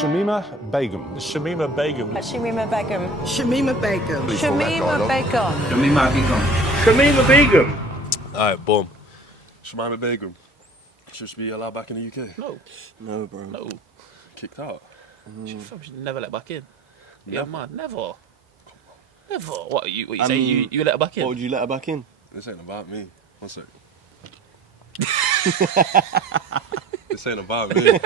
Shamima Begum. Shamima Begum. Shamima Begum. Shamima Begum. Shamima Begum. Shamima Begum. Shamima Begum. Alright, boom. Shamima Begum. Should she be allowed back in the UK? No. No, bro. No. Kicked out. She should never let back in. Yeah, Never? man, never. Never. What you say? You let her back in? What would you let her back in? This ain't about me. One sec. This ain't about me.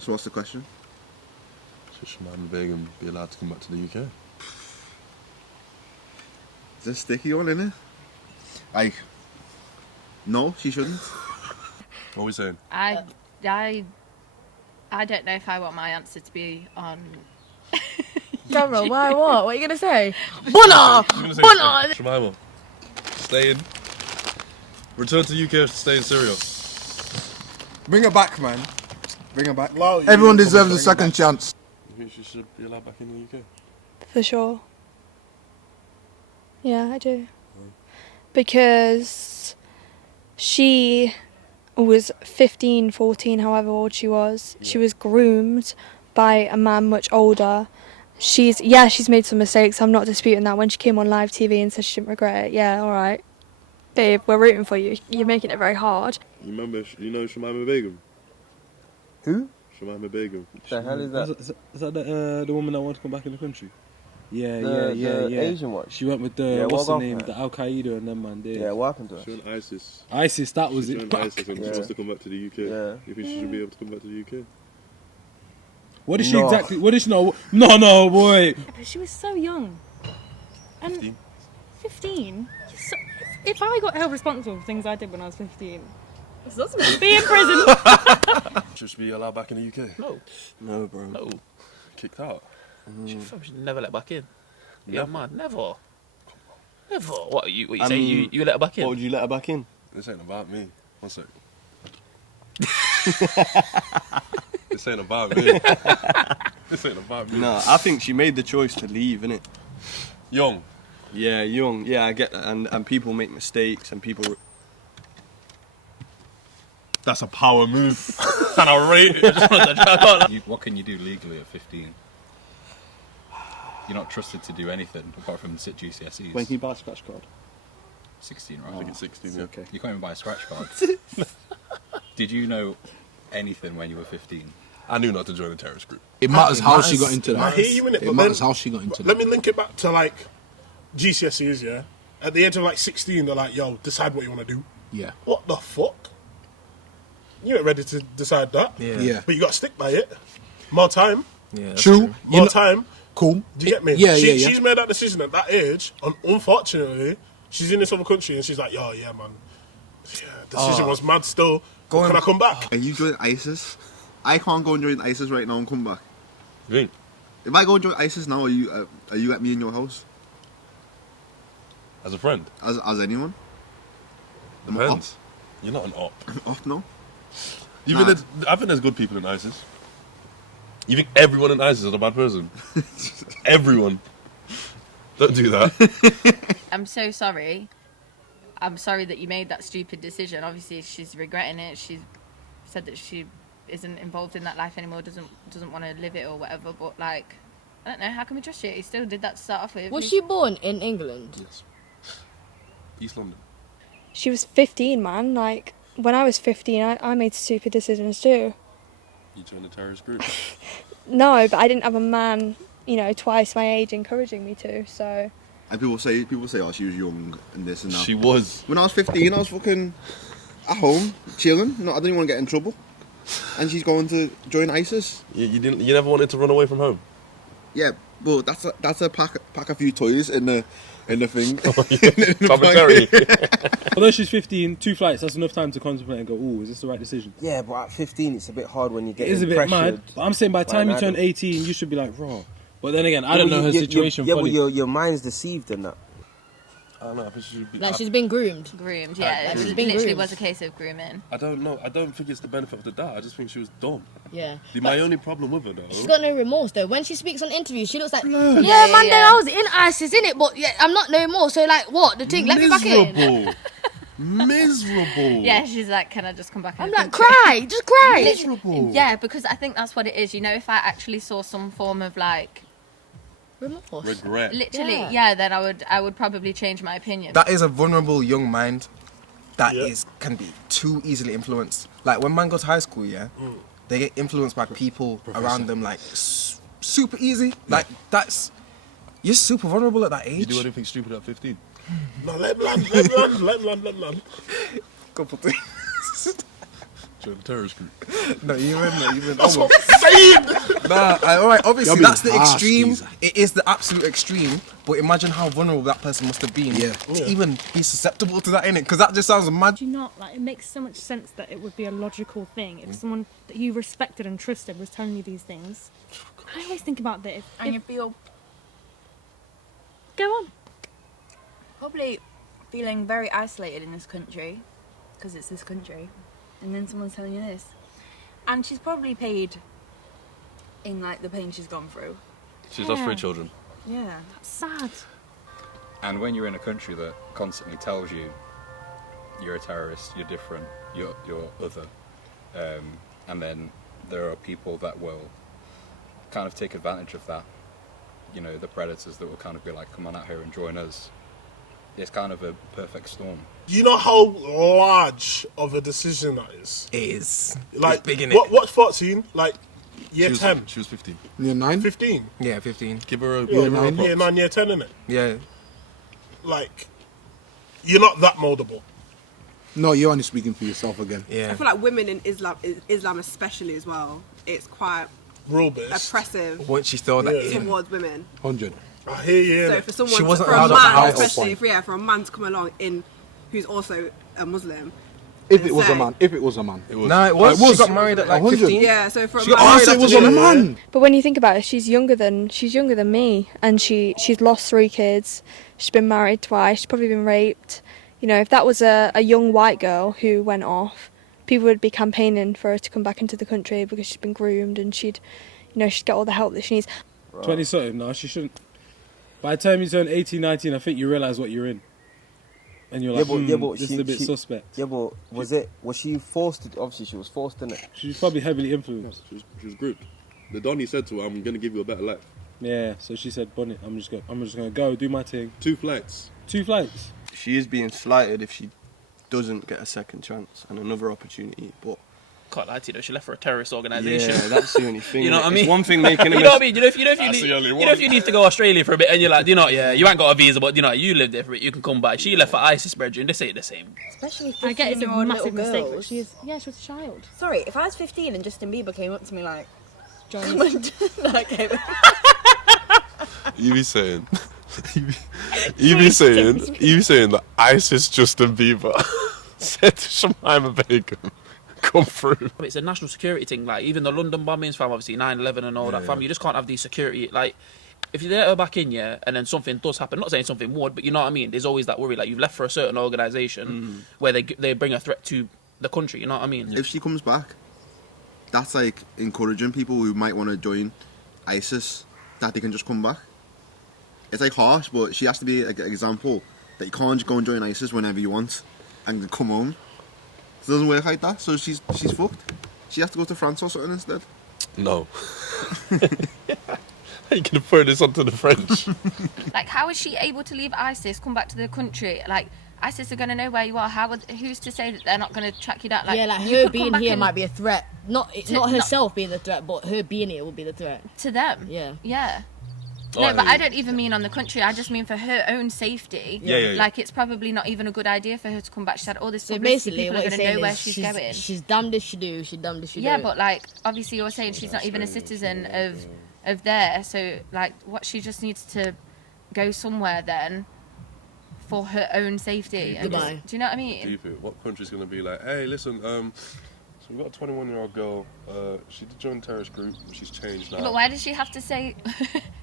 So what's the question? Should Shamima Begum be allowed to come back to the UK? Is there a sticky one in it? Like, no, she shouldn't. What are we saying? I don't know if I want my answer to be on. Daniel, why what? What are you going to say? Bunna! Shamima, stay in. Return to the UK or stay in Syria? Bring her back, man. Bring her back. Everyone deserves a second chance. You think she should be allowed back in the UK? For sure. Yeah, I do. Because she was 15, 14, however old she was. She was groomed by a man much older. She's made some mistakes. I'm not disputing that. When she came on live TV and said she didn't regret it, yeah, all right. Babe, we're rooting for you. You're making it very hard. You remember, you know Shamima Begum? Who? Shamima Begum. What the hell is that? Is that the woman that wants to come back in the country? Yeah. The Asian one. She went with the what's the name? The Al Qaeda and them man. Yeah, what happened to her? She went ISIS. ISIS, that was She it. went ISIS and she wants to come back to the UK. Yeah. You think she should be able to come back to the UK? What did she exactly? What did she know? No, boy. But she was so young. And 15? 15? So, if I got held responsible for things I did when I was 15, this doesn't be in prison. Should she be allowed back in the UK? No. No, bro. No. Kicked out. She should never let back in. Yeah, Never? man, never. Never. What you say? You let her back in? What would you let her back in? This ain't about me. One sec. This ain't about me. This ain't about me. No, I think she made the choice to leave, innit? Young. Yeah, young. Yeah, I get that. And people make mistakes and people... That's a power move. And I rate it. What can you do legally at 15? You're not trusted to do anything apart from sit GCSEs. When can you buy a scratch card? 16, right? I think it's 16, yeah. Okay. You can't even buy a scratch card. Did you know anything when you were 15? I knew not to join a terrorist group. It matters how she got into that. I hear you in it, It but matters then, how she got into that. Let me link it back to like GCSEs, yeah? At the age of like 16, they're like, yo, decide what you want to do. Yeah. What the fuck? You ain't ready to decide that. Yeah. But you got to stick by it. More time. Yeah, true. More time. Cool. Do you get me? Yeah. She's made that decision at that age, and unfortunately, she's in this other country, and she's like, yo, yeah, man. Yeah, decision was mad still. Can I come back? Are you joining ISIS? I can't go and join ISIS right now and come back. You think? If I go and join ISIS now, are you at me in your house? As a friend? As anyone? Depends. You're not an op. Off, no? I think there's good people in ISIS. You think everyone in ISIS is a bad person? Everyone. Don't do that. I'm so sorry. I'm sorry that you made that stupid decision. Obviously, she's regretting it. She's said that she isn't involved in that life anymore. Doesn't want to live it or whatever. But like, I don't know. How can we trust you? You still did that to start off with. Was she born in England? Yes. East London. She was 15, man. Like, when I was 15, I made stupid decisions too. You joined a terrorist group? No, but I didn't have a man, twice my age encouraging me to, so... And people say, oh, she was young and this and that. She was. When I was 15, I was fucking at home, chilling. No, I didn't want to get in trouble. And she's going to join ISIS. You never wanted to run away from home? Yeah, well, that's a pack a few toys in the thing. Commentary. Although she's 15, 2 flights, that's enough time to contemplate and go, ooh, is this the right decision? Yeah, but at 15, it's a bit hard when you get It is a bit pressured. mad. But I'm saying by the time you turn 18, you should be like, raw. But then again, I don't know her situation fully. But your mind's deceived in that. I don't know. I think she should be. Like she's been groomed. Groomed, yeah. Like, It she's been literally groomed. was a case of grooming. I don't know. I don't think it's the benefit of the doubt. I just think she was dumb. Yeah. My only problem with her though. She's got no remorse though. When she speaks on interviews, she looks like, Blood. yeah, man, yeah. I was in ISIS, innit? But yeah, I'm not no more. So like, what? The thing, let me back in. Miserable. Miserable. Yeah, she's like, can I just come back? I'm like, cry, just cry. Miserable. Yeah, because I think that's what it is. You know, if I actually saw some form of like remorse, regret, literally, yeah, then I would probably change my opinion. That is a vulnerable young mind that can be too easily influenced. Like when man goes to high school, they get influenced by people around them like super easy. Like you're super vulnerable at that age. You do anything stupid at 15? No, let him land, let him land. Couple things. Join the terrorist group. No, even. That's what I'm saying. Nah, alright, obviously You're that's the being harsh, extreme. geezer. It is the absolute extreme. But imagine how vulnerable that person must have been to even be susceptible to that, innit? Because that just sounds mad. Do you not like? It makes so much sense that it would be a logical thing if someone that you respected and trusted was telling you these things. I always think about this. And you feel Go on. probably feeling very isolated in this country because it's this country, and then someone's telling you this, and she's probably paid in like the pain she's gone through. She's lost 3 children. Yeah, That's sad. And when you're in a country that constantly tells you you're a terrorist, you're different, you're other, and then there are people that will kind of take advantage of that, you know, the predators that will kind of be like, come on out here and join us. It's kind of a perfect storm. Do you know how large of a decision that is? It is. Like, it's big in what 14? Like, year 10? She was 15. Year 9? 15? Yeah, 15. Give her a Year nine. 9, year 10, innit? Yeah. Like, you're not that moldable. No, you're only speaking for yourself again. Yeah. I feel like women in Islam especially as well, it's quite rule-based, oppressive Once she throw that in. towards women. 100. I hear you. So for someone, She wasn't for a allowed out the man, house. especially for a man to come along in, who's also a Muslim. If and it was a say- man. If it was a man. It was. No, it was. It was. She got married at like 100. 15. Yeah, so for a She man, asked it was a man. But when you think about it, she's younger than me, and she's lost 3 kids. She's been married twice. She's probably been raped. You know, if that was a young white girl who went off, people would be campaigning for her to come back into the country because she's been groomed and she'd get all the help that she needs. 20 something, no, she shouldn't. By the time you turn 18, 19, I think you realise what you're in. And you're like, this is a bit suspect. Yeah, but was she forced to, obviously she was forced, innit? She was probably heavily influenced. She was grouped. The Donny said to her, I'm going to give you a better life. Yeah, so she said, Bonnet, I'm just gonna go, do my thing. 2 flights. 2 flights. She is being slighted if she doesn't get a second chance and another opportunity, but Can't lie to you though, she left for a terrorist organisation. yeah, that's the only thing. You know what I It's mean? one thing making a You know what I mess. mean? If you need to go Australia for a bit and you're like, you ain't got a visa, but you live there for it, you can come back. She left for ISIS, brethren. This ain't the same. especially I get it's a 15-year-old massive little mistake, but girls. she was a child. Sorry, if I was 15 and Justin Bieber came up to me like, Johnny. You be saying, you be saying that ISIS Justin Bieber said to Shamima Begum, come through. It's a national security thing. Like even the London bombings, fam, obviously 9/11 and all that, fam. You just can't have these security. Like if you let her back in, and then something does happen. Not saying something would, but you know what I mean. There's always that worry. Like you've left for a certain organisation where they bring a threat to the country. You know what I mean? If she comes back, that's like encouraging people who might want to join ISIS that they can just come back. It's like harsh, but she has to be an example that you can't just go and join ISIS whenever you want and come home. It doesn't work like that, so she's fucked. She has to go to France or something instead. No. How you gonna throw this onto the French? Like, how is she able to leave ISIS, come back to the country? Like, ISIS are going to know where you are. Who's to say that they're not going to track you down? Like, yeah, like you her could come being back here and- might be a threat. Not herself being the threat, but her being here would be the threat. to them. Yeah. Yeah. Oh, No, I but hear I you. don't even mean on the country. I just mean for her own safety. Yeah. Like, it's probably not even a good idea for her to come back. She's had all this So publicity. basically, People what are you're going to saying know where is she's going. she's damned if she do, she's damned if she Yeah, don't. but like obviously you're saying she's not even a citizen of there, so like what she just needs to go somewhere then for her own safety. And Goodbye. do you know what I mean? What country's gonna be like, hey, listen, So we've got a 21-year-old girl. She did join the terrorist group, but she's changed now. But why does she have to say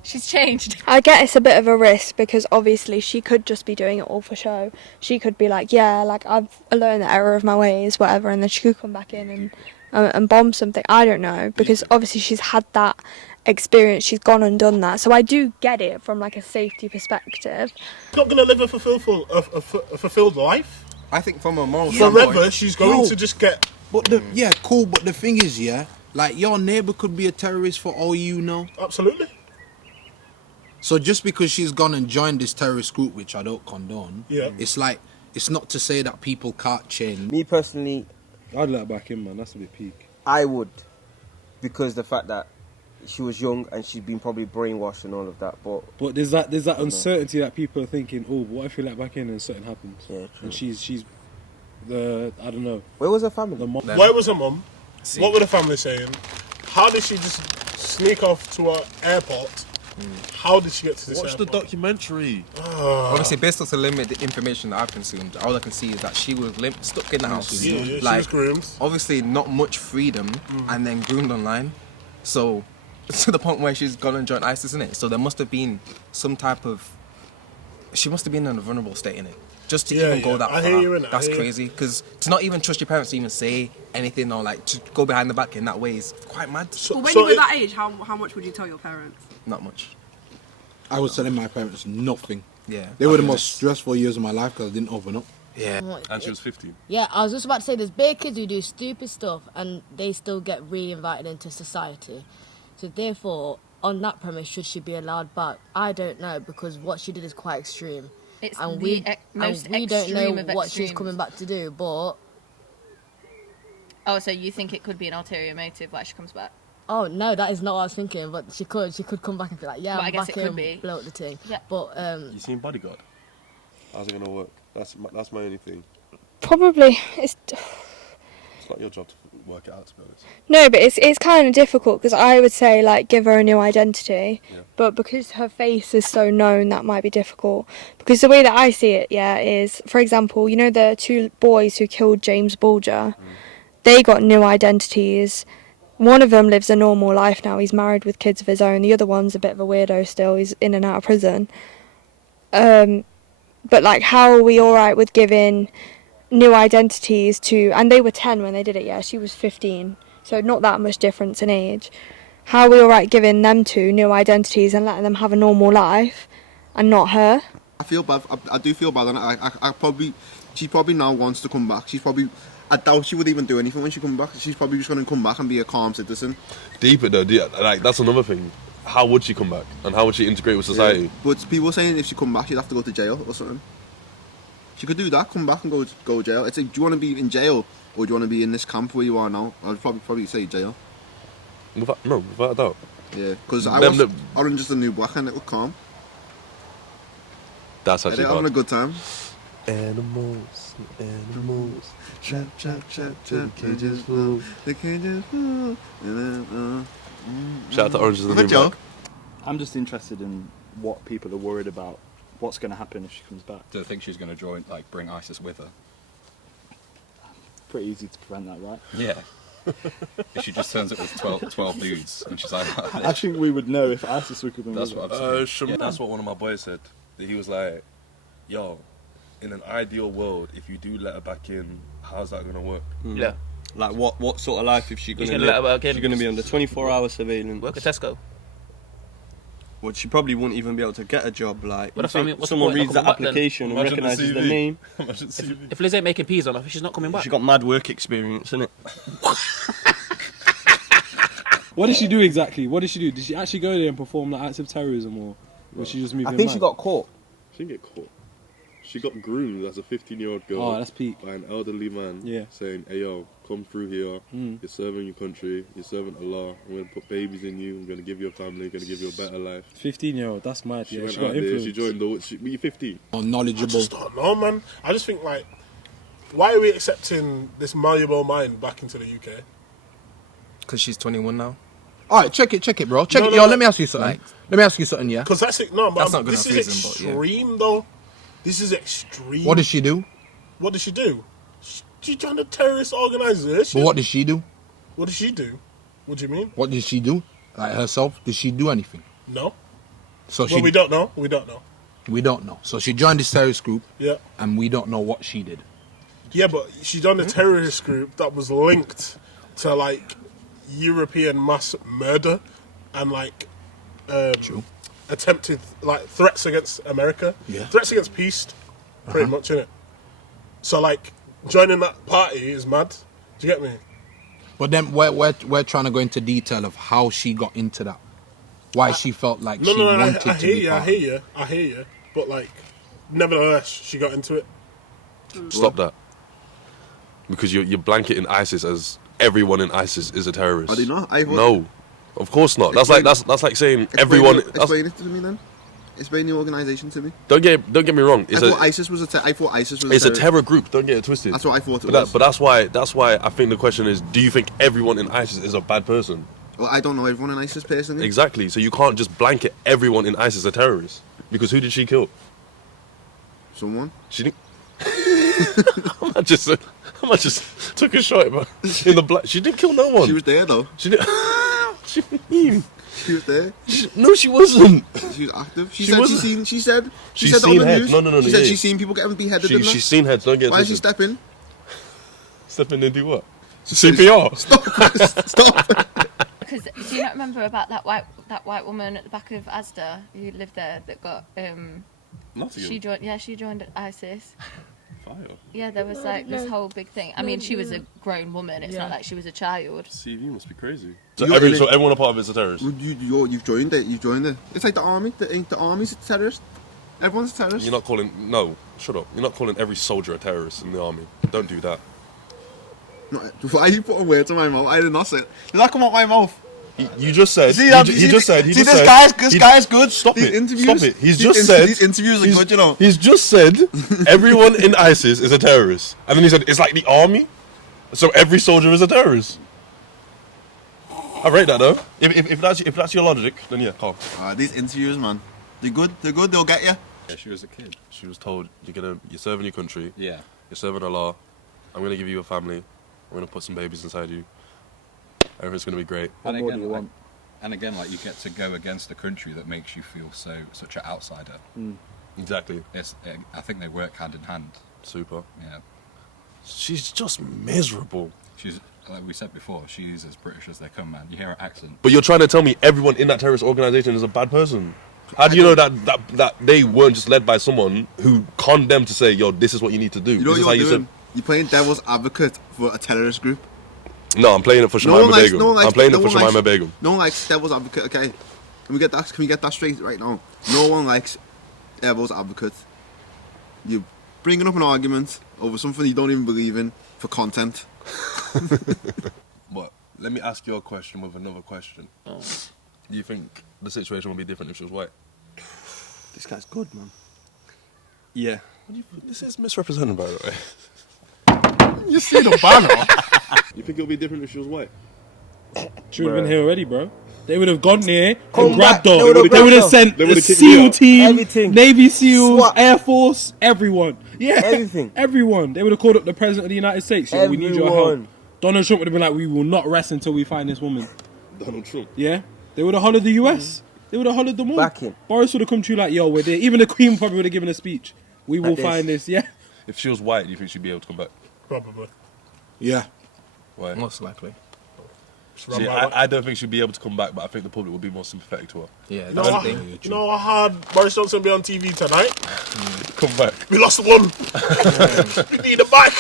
she's changed? I get it's a bit of a risk because obviously she could just be doing it all for show. She could be like, yeah, like I've learned the error of my ways, whatever, and then she could come back in and bomb something. I don't know, because obviously she's had that experience, she's gone and done that. So I do get it from like a safety perspective. She's not going to live a fulfilled life. I think from a moral forever, she's going to just get. But cool. But the thing is, yeah, like your neighbor could be a terrorist for all you know. Absolutely. So just because she's gone and joined this terrorist group, which I don't condone, it's like it's not to say that people can't change. Me personally, I'd let her back in, man. That's a bit peak. I would, because the fact that she was young and she's been probably brainwashed and all of that. But there's that uncertainty that people are thinking, oh, what if we let her back in and something happens? Yeah, true. And she's I don't know. Where was her family? Where was her mum? What were the family saying? How did she just sneak off to her airport? How did she get to this Watch airport? the documentary. Honestly, based on the limited information that I've consumed, all I can see is that she was stuck in the house. Yeah, like, she was groomed. Obviously, not much freedom, and then groomed online. So, to the point where she's gone and joined ISIS, innit? So there must have been some type of. She must have been in a vulnerable state, innit? Just to even go that far. I hear you, innit? That's crazy. Because to not even trust your parents to even say anything or like to go behind the back in that way is quite mad. Well, when you were that age, how much would you tell your parents? Not much. I was telling my parents nothing. Yeah. They were the most stressful years of my life because I didn't open up. Yeah. And she was 15. Yeah, I was just about to say, there's big kids who do stupid stuff and they still get re-invited into society. So therefore, on that premise, should she be allowed back? I don't know, because what she did is quite extreme. It's and the we don't know what she's extremes. coming back to do, but... Oh, so you think it could be an ulterior motive why she comes back? Oh, no, that is not what I was thinking, but she could come back and be like, yeah, But I I'm guess back it here could and be. blow up the thing. Yeah. But, You seen Bodyguard? How's it going to work? That's my only thing. Probably it's It's not your job to work it out, to be honest. no, but it's kind of difficult because I would say like give her a new identity, but because her face is so known, that might be difficult. Because the way that I see it, is, for example, you know the two boys who killed James Bulger, they got new identities. One of them lives a normal life now. He's married with kids of his own. The other one's a bit of a weirdo still. He's in and out of prison. But like, how are we all right with giving new identities to? And they were 10 when they did it. Yeah, she was 15, so not that much difference in age. How are we all right giving them two new identities and letting them have a normal life, and not her? I feel bad. I do feel bad, and she probably now wants to come back. I doubt she would even do anything when she comes back. She's probably just going to come back and be a calm citizen. Deeper though, like that's another thing. How would she come back, and how would she integrate with society? Yeah. But people are saying if she come back, she'd have to go to jail or something. She could do that, come back and go to jail. It's like, do you want to be in jail or do you want to be in this camp where you are now? I'd probably say jail. Without a doubt. Yeah, because Orange is the New Black and it was calm. That's actually they're having a good time. Animals, trap, the cages full. The cages full. Shout out to Orange is the New Black. I'm just interested in what people are worried about. What's going to happen if she comes back? Do you think she's going to bring ISIS with her? Pretty easy to prevent that, right? Yeah. If she just turns up with 12 dudes and she's like, I think we would know if ISIS would come with That's her. what that's what one of my boys said. That he was like, yo, in an ideal world, if you do let her back in, how's that going to work? Yeah. Like what sort of life is she going to let her live? back in? She's going to be under 24-hour surveillance. Work at Tesco. Well, she probably wouldn't even be able to get a job. Like, But you think someone reads that application and recognises the name. If Liz ain't making peas on her, she's not coming back. She got mad work experience, innit? What did she do exactly? What did she do? Did she actually go there and perform like acts of terrorism, or was she just moving? I think she got caught. She didn't get caught. She got groomed as a 15-year-old girl. Oh, that's peak. By an elderly man. Yeah. Saying, "Hey yo, come through here. You're serving your country. You're serving Allah. I'm gonna put babies in you. I'm gonna give you a family. I'm gonna give you a better life." 15-year-old. That's mad. She Yeah, went she got out there. influence. She joined the. You're 15. Oh, knowledgeable. I just don't know, man. I just think, like, why are we accepting this malleable mind back into the UK? Because she's 21 now. All right, check it, bro. Check it. Yo, let me ask you something. Yeah. Because that's it. No, That's man, not good this enough is reason, but yeah. extreme, though. This is extreme. What does she do? What does she do? She joined a terrorist organisation. But what did she do? What did she do? What do you mean? What did she do? Like herself? Did she do anything? No. So Well, we don't know. We don't know. We don't know. So she joined this terrorist group. Yeah. And we don't know what she did. Yeah, but she joined a terrorist group that was linked to like European mass murder and like attempted like threats against America. Yeah. Threats against peace, pretty much, innit? So like joining that party is mad. Do you get me? But then we're trying to go into detail of how she got into that. Why she felt like she wanted I to be hear part. I hear you. But like, nevertheless, she got into it. Stop that. Because you're blanketing ISIS as everyone in ISIS is a terrorist. Are they not? No, of course not. That's like saying everyone. Explain it to me then. Explain the organisation to me. Don't get me wrong. I thought ISIS was It's a terror group. Don't get it twisted. That's what I thought it was. But that's why I think the question is: do you think everyone in ISIS is a bad person? Well, I don't know everyone in ISIS personally. Exactly. So you can't just blanket everyone in ISIS a terrorist because who did she kill? Someone. She didn't. I just took a shot in the black. She didn't kill no one. She was there though. She didn't. She was there. No, she wasn't. She was active. She wasn't. She said She's on seen the heads. news. No. She said she's seen people getting beheaded. She's seen heads. Don't get it Why is she twisted. stepping? Step in and do what? CPR. Stop. Because do you not remember about that white woman at the back of Asda who lived there that got she joined ISIS. Fire. Yeah, there was like this whole big thing. I mean, she was a grown woman. It's not like she was a child. CV must be crazy. So everyone a part of it's a terrorist. You've joined it. You've joined it. It's like the army. The army's a terrorist. Everyone's a terrorist. You're not calling. No, shut up. You're not calling every soldier a terrorist in the army. Don't do that. No, why you put a word to my mouth? I did not say it. Did that come out my mouth? You just said. See, He just said. this guy is good. Stop These it. interviews, Stop it. He's just said. These interviews are good, you know. He's just said everyone in ISIS is a terrorist, and then he said it's like the army, so every soldier is a terrorist. I rate that though. If that's your logic, then yeah, calm. These interviews, man, they're good. They'll get you. Yeah, she was a kid. She was told you're serving your country. Yeah. You're serving Allah. I'm gonna give you a family. I'm gonna put some babies inside you. Everything's gonna be great. And again, like you get to go against a country that makes you feel such an outsider. Exactly. I think they work hand in hand. Super. Yeah. She's just miserable. She's like we said before. She's as British as they come, man. You hear her accent. But you're trying to tell me everyone in that terrorist organization is a bad person. How do you know that they weren't just led by someone who conned them to say, "Yo, this is what you need to do"? You know what you're doing? You're playing devil's advocate for a terrorist group. No, I'm playing it for Shamima Begum. I'm playing it for Shamima Begum. No one likes devil's advocate. Okay, can we get that straight right now? No one likes devil's advocate. You're bringing up an argument over something you don't even believe in for content. But let me ask you a question with another question. Do you think the situation would be different if she was white? This guy's good, man. Yeah. This is misrepresented, by the way. You see the banner? You think it would be different if she was white? She would have been here already, bro. They would have gone there Come and grabbed back, her. They would have sent They the would've kicked SEAL me out. team, Everything. Navy SEALs, SWAT. Air Force, everyone. Yeah, Everything. everyone. They would have called up the President of the United States. Yo, we need your help. Everyone. Donald Trump would have been like, we will not rest until we find this woman. Donald Trump. Yeah? They would have hollered the US. They would have hollered them all. Back him. Boris would have come to you like, yo, we're there. Even the Queen probably would have given a speech. We will Like this. find this, yeah? If she was white, do you think she'd be able to come back? Probably. Yeah. Why? Most likely. See, I don't think she'd be able to come back, but I think the public would be more sympathetic to her. Yeah, No, that's I, the thing. no, I had Boris Johnson be on TV tonight. Come back. We lost one. We need a back.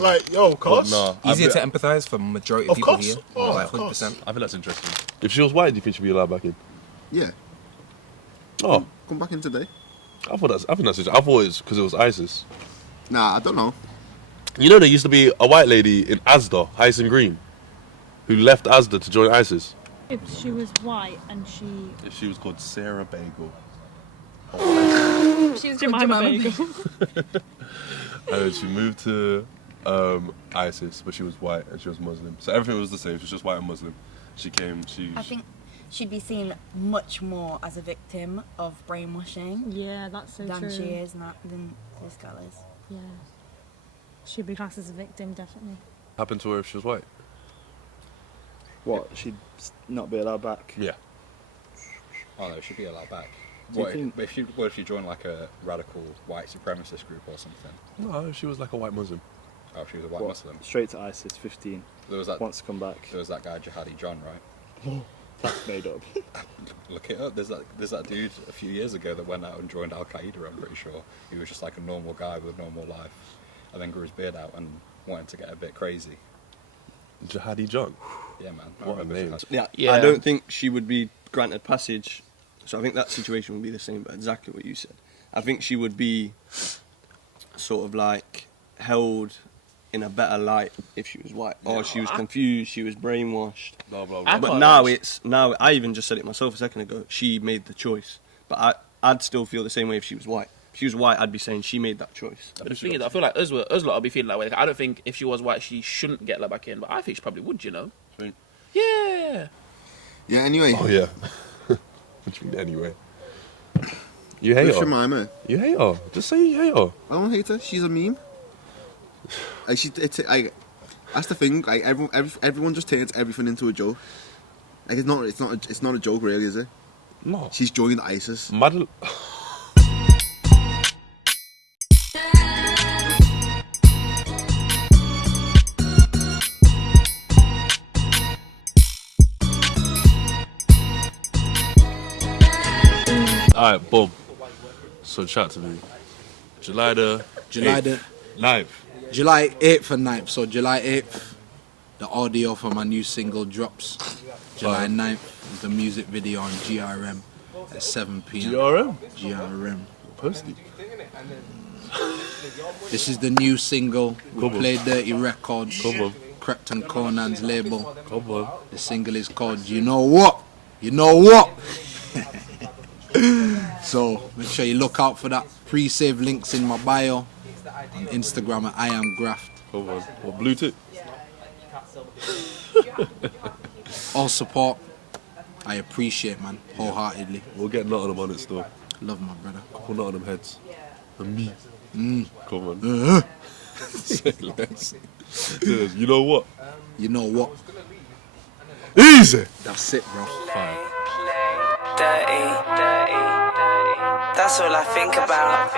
Like, yo, of course. No, Easier to empathise for majority of Of people course. here. Oh, Like of course. 100%. I think that's interesting. If she was white, do you think she'd be allowed back in? Yeah. Oh, Come back in today. I think that's interesting. I thought it's because it was ISIS. Nah, I don't know. You know, there used to be a white lady in Asda, Hyson Green, who left Asda to join ISIS. If she was white and She was called Sarah Bagel. she's Jemima Begum. And then she moved to ISIS, but she was white and she was Muslim. So everything was the same. She was just white and Muslim. She came. I think she'd be seen much more as a victim of brainwashing. Yeah, that's so than true. she is, than this girl is. Yeah. She'd be classed as a victim, definitely. Happened to her if she was white? What? She'd not be allowed back? Yeah. Oh no, she'd be allowed back. Do you What think- if she joined like a radical white supremacist group or something? No, she was like a white Muslim. Oh, she was a white What? Muslim. Straight to ISIS, 15. There was that. Wants to come back. There was that guy Jihadi John, right? That's made up. Look it up. There's that dude a few years ago that went out and joined Al Qaeda. I'm pretty sure he was just like a normal guy with a normal life, and then grew his beard out and wanted to get a bit crazy. Jihadi John. Yeah, man. I What a remember name. Jihadi. Yeah, I don't think she would be granted passage. So I think that situation would be the same, but exactly what you said. I think she would be sort of like held in a better light if she was white, or she was confused, she was brainwashed. Blah, blah, blah. But now I even just said it myself a second ago. She made the choice, but I'd still feel the same way if she was white. If she was white, I'd be saying she made that choice. But the thing is, I feel like us lot will be feeling that way. Like, I don't think if she was white, she shouldn't get let back in, but I think she probably would, you know? Yeah. Yeah, anyway. Oh, yeah. What do you mean, anyway? You hate With her. Shamima. You hate her. Just say you hate her. I don't hate her. She's a meme. That's the thing. Like everyone just turns everything into a joke. Like it's not a joke, really, is it? No. She's joined ISIS. Mad. Alright, boom. So chat to me. July the 9th. July 8th and 9th. So July 8th, the audio for my new single drops. July 9th is the music video on GRM at 7 p.m. GRM? GRM. Pussy. This is the new single. We Come on. play Dirty Records. Come on. Crept and Conan's label. Come on. The single is called You Know What? You Know What? So make sure you look out for that. Pre-save links in my bio. On Instagram at I am Graft. Come on. What, blue tick? All support, I appreciate, man, wholeheartedly. We'll get Nottingham on it still. Love my brother. Couple Nottingham heads. And me. Come on. Say less. Yeah, you know what? You know what? Easy. That's it, bro. Fine. Dirty. That's all I think about.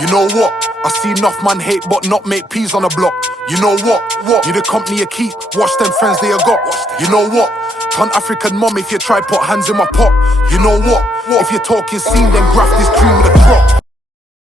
You know what? I see enough man hate but not make peas on the block. You know what? You the company you keep. Watch them friends they you got. You know what? Turn African mom if you try put hands in my pot. You know what? If you're talking scene then Graft is cream with a crop.